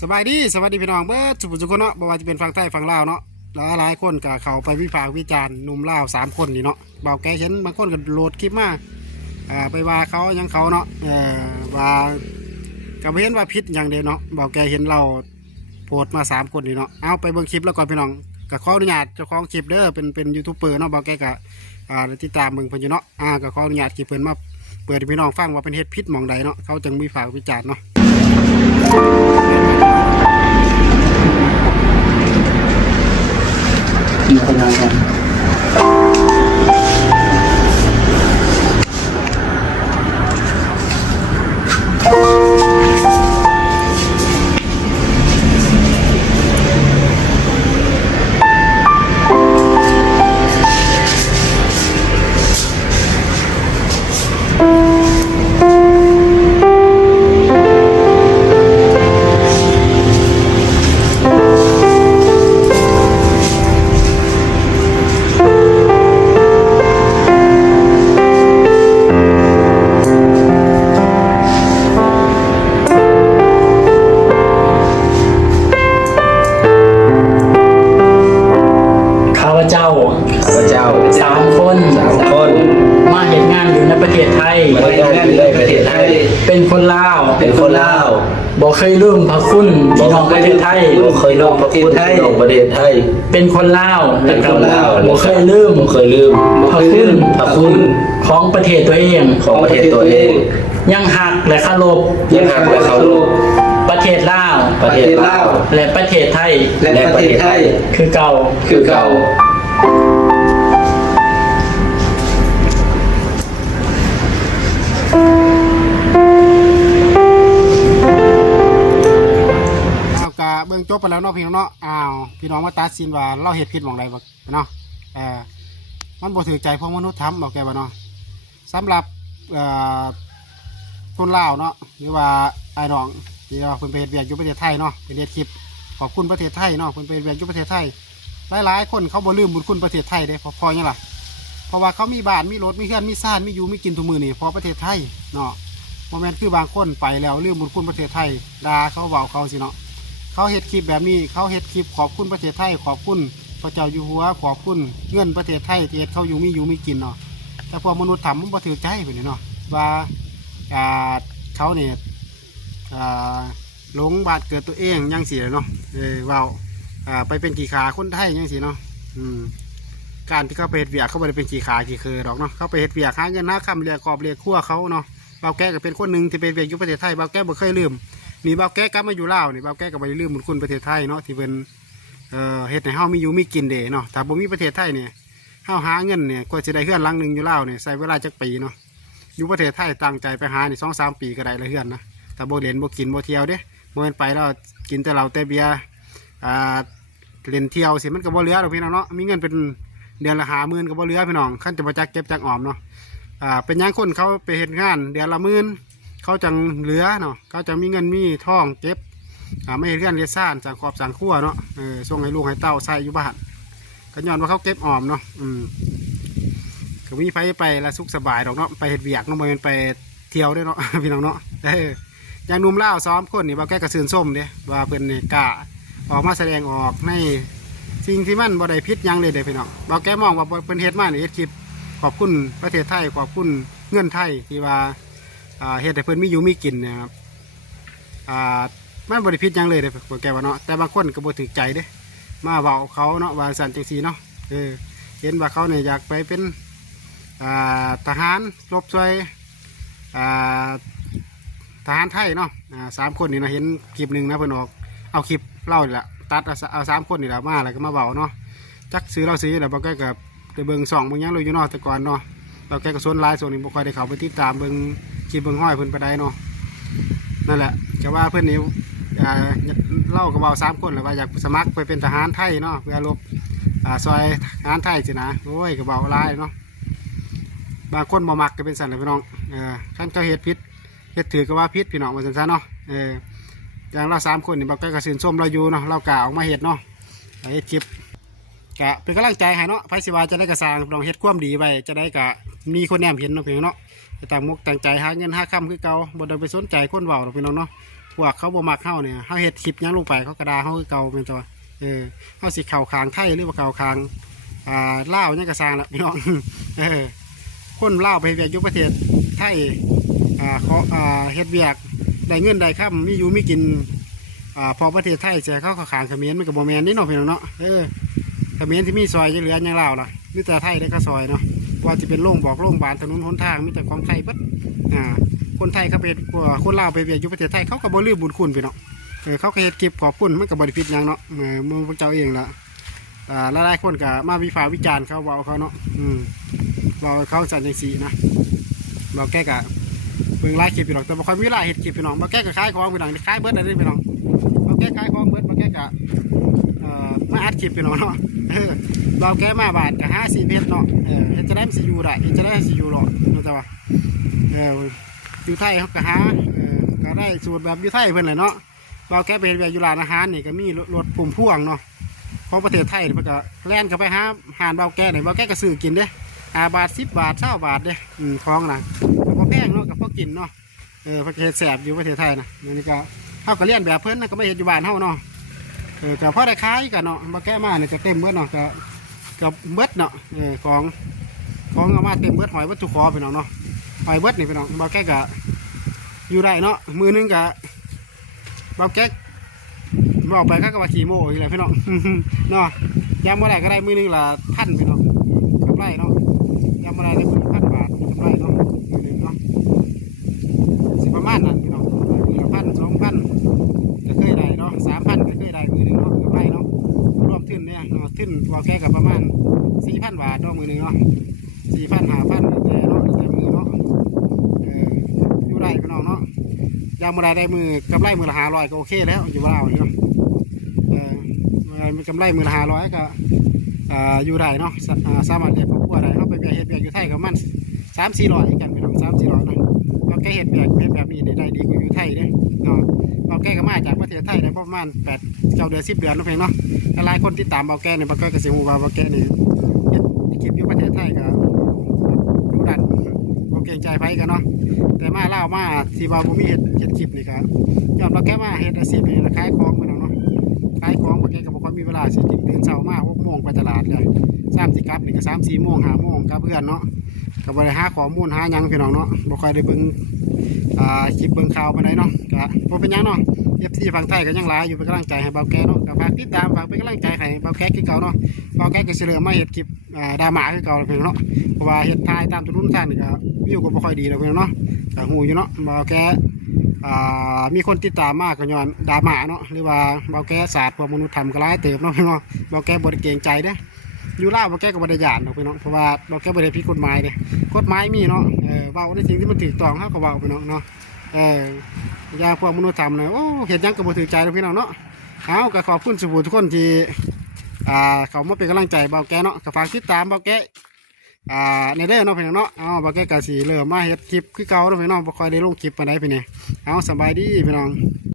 สบายดีสวัสดีพี่น้องเบิร์ดสุภสุคนเนาะบ่ว่าจะเป็นฝั่งใต้ฝั่งลาวเนาะหลายหลายคนก็เขาไปวิพากษ์วิจารณ์หนุ่มลาวสามคนนี่เนาะเบาแกเห็นบางคนก็โหลดคลิปมาอ่าไปว่าเขายังเขาเนาะเออว่าก็บ่เห็นว่าผิดอย่างเดียวเนาะเบาแกเห็นเราโพสต์มาสามคนนี่เนาะเอาไปเบิ่งคลิปแล้วก่อนพี่น้องก็ขออนุญาตเจ้าของคลิปเด้อเป็นเป็นยูทูบเบอร์เนาะเบาแกก็อ่าติดตามเบิ่งเพิ่นอยู่เนาะอ่าก็ขออนุญาตคลิปเพิ่นมาเปิดให้พี่น้องฟังว่าเป็นเฮ็ดผิดหม่องใดเนาะเขาจึงมีฝากษ์วิจารณ์เนาะ มาทำงานอยู่ในประเทศไทย เป็นคนลาวเป็นคนลาวบอกเคยลืมพระคุณพี่น้องประเทศไทย บ่เคยลองประเทศไทยลองประเทศไทย เป็นคนลาวเป็นคนลาวบอกเคยลืมบ่เคยลืมพระคุณพระคุณของประเทศตัวเองของประเทศตัวเอง ยังหักและเคารพยังหักและเคารพประเทศลาวประเทศลาวและประเทศไทยและประเทศไทยคือเก่าคือเก่า บไปแล้วเนาะพี่น้องเนาะอ้าวพี่น้องมาตัดสินว่าเราเฮ็ดผิดหมองใดบ่เนาะเออมันบ่ถือใจพวกมนุษย์ทำบอกแกว่าเนาะสำหรับเอ่อคนลาวเนาะหรือว่าไอ้น้องที่ว่าเพิ่นไปเฮ็ดเวียกอยู่ประเทศไทยเนาะเป็นเฮ็ดคลิปขอบคุณประเทศไทยเนาะเพิ่นไปเฮ็ดเวียกอยู่ประเทศไทย หลายๆ คนเขาบ่ลืมบุญคุณประเทศไทยเด้พราะเพราะหยังล่ะเพราะว่าเขามีบ้านมีรถมีเฮือนมีซ่านมีอยู่มีกินทุกมื้อนี่เพราะประเทศไทยเนาะโมเมนต์คือบางคนไปแล้วลืมบุญคุณประเทศไทยด่าเขาเว้าเขาสิเนาะ เขาเฮ็ดคลิปแบบนี้ เขาเฮ็ดคลิปขอบคุณประเทศไทยขอบคุณพระเจ้าอยู่หัวขอบคุณเงินประเทศไทยที่เฮ็ดเขาอยู่มีอยู่มีกินเนาะแต่พวกมนุษย์ทำมันบ่ถือใจไปเนาะว่าอ่าเขาเนี่ยอ่าหลงบาดเกิดตัวเองยังสิเนาะเออว้าอ่าไปเป็นกี่ขาคนไทยยังสิเนาะอืมการที่เขาไปเฮ็ดเวียกเขาไม่ได้เป็นกี่ขากี่เคยดอกเนาะเขาไปเฮ็ดเวียกหาเงินหาคำเรียกกอบเรียกขั้วเขาเนาะเบาแก้ก็เป็นคนหนึ่งที่เป็นเวียกอยู่ประเทศไทยเบาแก้บ่เคยลืม นี่เบาแก้กลับมาอยู่ลาวนี่เบาแก้ก็บ่ได้ลืมบุญคุณประเทศไทยเนาะที่เป็นเอ่อเฮ็ดให้เฮามีอยู่มีกินเด้เนาะถ้าบ่มีประเทศไทยเนี่ยเฮาหาเงินเนี่ยกว่าสิได้เฮือนหลังหนึงอยู่ลาวเนี่ยใช้เวลาจักปีเนาะอยู่ประเทศไทยตั้งใจไปหานี่2-3ปีก็ได้ละเฮือนนะถ้าบ่เล่นบ่กินบ่เที่ยวเด้บ่แม่นไปแล้วกินแต่เหล้าแต่เบียร์อ่าเล่นเที่ยวสิมันก็บ่เหลือดอกพี่น้องเนาะมีเงินเป็นเดือนละ50,000ก็บ่เหลือพี่น้องคันจะบ่จักเก็บจักออมเนาะอ่าเป็นหยังคนเขาไปเฮ็ดงาน เดือนละหมื่น เขาจังเหลือเนาะเขาจังมีเงินมีทองเก็บไม่เห็นเรื่องเรียซ่านสั่งขอบสั่งขั้วเนาะเออส่งให้ลูกให้เต้าใส่อยู่บ้านก็ย้อนว่าเขาเก็บออมเนาะอืมก็มีไปไปละสุขสบายดอกเนาะไปเห็ดเวียกนาะบ่แมันไปเที่ยวด้วยเนาะพี่น้องเนาะเอออย่างนุ่มเล่าซ้อมคนนี่บ่าแก้กระสืนส้มเด้ว่าเพิ่นนี่กล้าออกมาแสดงออกในสิ่งที่มันบ่ได้พิษยังเลยเด้พี่น้องบ่าแก้มองว่าเพิ่นเฮ็ดมานี่เฮ็ดคลิปขอบคุณประเทศไทยขอบคุณเงื่อนไทยที่ว่า อ่าเฮ็ดให้เพิ่นมีอยู่มีกินนะครับอ่ามันบริพิษยังเลยเด้อแกว่าเนาะแต่บางคนก็บ่ถึกใจเด้มาเว้าเขาเนาะว่าสันจังซี่เนาะเออเห็นว่าเขาเนี่ยอยากไปเป็นอ่าทหารรบช่วยอ่าทหารไทยเนาะอ่าสามคนนี่นะเห็นคลิปหนึ่งนะเพิ่อนออกเอาคลิปเล่านี่แหละตัดเอาสามคนนี่แหละมาแล้วก็มาเว้าเนาะจักซื้อเราซื้อแล้วบ่ก็กับไปเบิงสองเบิ่งหยังเลยอยู่เนาะแต่ก่อนเนาะเราแกก็ส่วนหลายส่วนนี้บ่ค่อยได้เขาไปติดตามเบิง คลิปเบิ่งห้อยเพิ่นไปได้เนาะนั่นแหละก็ว่าเพิ่อนนี่อ่าเล่ากับเบาสามคนแหละว่าอยากสมัครไปเป็นทหารไทยเนาะเพื่อรบซอยทหารไทยสินะโอ้ยก็เบาลายเนาะบางคนบ่มักก็เป็นสันเลยพี่น้องเออท่านก็เฮ็ดผิดเฮ็ดถือก็ว่าผิดพี่น้องว่าซั่นซะเนาะเอออย่างเราสามคนนี่บ่ก็กระสินส้มเราอยู่เนาะเรากะออกมาเฮ็ดเนาะเฮ็ดคลิปกะเป็นกำลังใจให้เนาะไฟสิวาจะได้กระสร้างลองเฮ็ดความดีไว้จะได้กะมีคนแนมเห็นเนาะพี่น้องเนาะ ต่างมุกต่างใจหาเงินหาคำคือเก่าบ่ได้ไปสนใจคนเว้าหรอกพี่น้องเนาะพวกเขาบ่มักเฮาเนี่ยเฮาเฮ็ดคลิปยังลงไปเขากระดาเฮาคือเก่าเป็นตัวเออเฮาสิเข่าคางไทยหรือว่าเข่าคางอ่าเลาวหยังก็สร้างละพี่น้องเออคนเลาไปเวียกยู่ประเทศไทยอ่าเขาอ่าเฮ็ดเวียกได้เงินได้ค่ำมีอยู่มีกินอ่าพอประเทศไทยเสียเขาเขาขางเขมรมันก็บ่แมนนี่เนาะพี่น้องเนาะเออเขมรที่มีซอยจะเหลือยังเลาล่ะมีแต่ไทยได้ก็ซอยเนาะ ว่าจะเป็นโรงบอกโรงบาลถนนหนทางมีแต่ของไทยเบิดอ่าคนไทยเขาเป็นคนลาวไปเวียอยู่ประเทศไทยเขาก็บ่ลืมบุญคุณพี่น้องเออเขาก็เฮ็ดคลิปขอบคุณมันก็บ่ได้ผิดหยังเนาะเออมึงพวกเจ้าเองละอ่าหลายๆคนก็มาวิพากษ์วิจารณ์เขาเว้าเขาเนาะอืมเว้าเขาจันจังซี่นะเราแก้กะเบิ่งไลฟ์คลิปพี่น้องแต่บ่ค่อยมีเวลาเฮ็ดคลิปพี่น้องบ่แก้ก็ขายของพี่น้องขายเบิดได้เลยพี่น้องบ่แก้ขายของเบิดบ่แก้ก็เอ่อมาอัดคลิปพี่น้องเนาะ เราแก้มาบาทก็หาสิเพชรเนาะเออจะได้มันสิอยู่ได้จะได้สิอยู่หรอกเข้าใจป่ะเอออยู่ไทยเขาก็หาเออก็ได้สูตรแบบอยู่ไทยเพิ่อนเลยเนาะเราแก้เป็นแบบอยู่ร้านอาหารนี่ก็มีรถรถพุ่มพ่วงเนาะของประเทศไทยนี่เพิ่นก็แล่นเข้าไปหาหานเบาแก้นี่ยเบาแก้ก็ซื้อกินเด้อาบาทสิบบาทเช้าบาทเด้อืมของนะก็บ่แพงเนาะก็พอกินเนาะเออประเทศแสบอยู่ประเทศไทยนะนี่ก็เฮาก็เลียนแบบเพิ่อนนะก็ไม่เห็นอยู่บ้านเฮาเนาะ ออก็พอได้ขายกันเนาะเบาแก้มาเนี่ก็เต็มเบิดเนาะก็ก็เบิดเนาะเออของของเอามาเต็มเบิดหอยวัตถุคอพี่น้องเนาะหอยเบิดนี่พี่น้องเบาแก้ก็อยู่ได้เนาะมือนึงกะเบาแก๊กบอกไปก็กว่าขี่โม่อีกแล้วพี่น้องเนาะยามเมื่อไรก็ได้มือนึงละพันพี่น้องกำไรเนาะามเมื่อไรได้มือกำไรมือละห้าร้อยก็โอเคแล้วอยู่บ้านเราเนาะเออกำไรมือละห้าร้อยก็อยู่ได้เนาะสามารถเลี้ยงครอบครัวได้เราไปเบียเฮ็ดเบียอยู่ไทยกับมันสามสี่ร้อยกันพี่น้องสามสี่ร้อยเนาะเราแก้เฮ็ดเบียเฮ็ดแบบนี้ได้ได้ดีกว่าอยู่ไทยเด้เนาะเราแก้ก็มาจากประเทศไทยได้ประมาณแปดเก้าเดือนสิบเดือนเนาะเพียงเนาะหลายคนที่ตามเบาแก้เนี่ยเบาแก้ก็สิฮู้ว่าเบาแก้นี่เฮ็ดคลิปอยู่ประเทศไทยกันบ่เก รงใจไฟกันเนาะแต่มาเล่ามาสีบาบุมีเห็ดเห็ดคลิปนี่ครับยอมรับแค่มาเห็ดอาชีพนี่นะขายของพี่น้องเนาะขายของบางทีก็บอกว่ามีเวลาสิกินตื่นเช้ามาหกโมงไปตลาดเลยสามสิกลับนี่ก็สามสี่โมงห้าโมงกับเพื่อนเนาะกับริหาข้อมูลหายังพี่น้องเนาะบอกใครได้เบิ้งอ่าคลิปเบิ้งข่าวปานเนาะก็พอเป็นยังเนาะ เอฟซีฝั่งไทยก็ยังหลายอยู่เป็นกำลังใจให้เบาแก้เนาะก็ฝากติดตามฝากเป็นกำลังใจให้เบาแก้คือเก่าเนาะเบาแก้ก็สิเริ่มมาเฮ็ดคลิปอ่าดราม่าคือเก่าแล้วพี่น้องเนาะเพราะว่าเฮ็ดทายตามถนนทางนี่ก็วิวก็บ่ค่อยดีแล้วพี่น้องเนาะก็หูอยู่เนาะเบาแก่มีคนติดตามมากก็ย้อนดราม่าเนาะหรือว่าเบาแกศาสตร์พวกมนุษย์ทำก็ร้ายเติบเนาะพี่น้องเบาแกบริเกงใจเด้อยู่ล่าวเบาแกก็บริยานเนาะพี่น้องเพราะว่าเบาแกบริผิกฎหมายเด้กฎหมายมีเนาะเออเบาในสิ่งที่มันถูกต้องเขาก็เบาพี่น้องเนาะ ยาพวกมนุษย์ทำเนี่ยโอ้เห็นยังกระบือถือใจเนาะพี่น้องเนาะเอาก็ขอบคุณสุบูทุกคนที่อ่าเขามาเป็นกำลังใจเบาแกเนาะก็ฝากติดตามเบาแกอ่าในเด้อเนาะพี่น้องเนาะเอาบ่แกกะสีเริ่มมาเฮ็ดคลิปคือเก่าเนาะพี่น้องบ่ค่อยได้ลงคลิปปานใดพี่เนี่ยเอาสบายดีพี่น้อง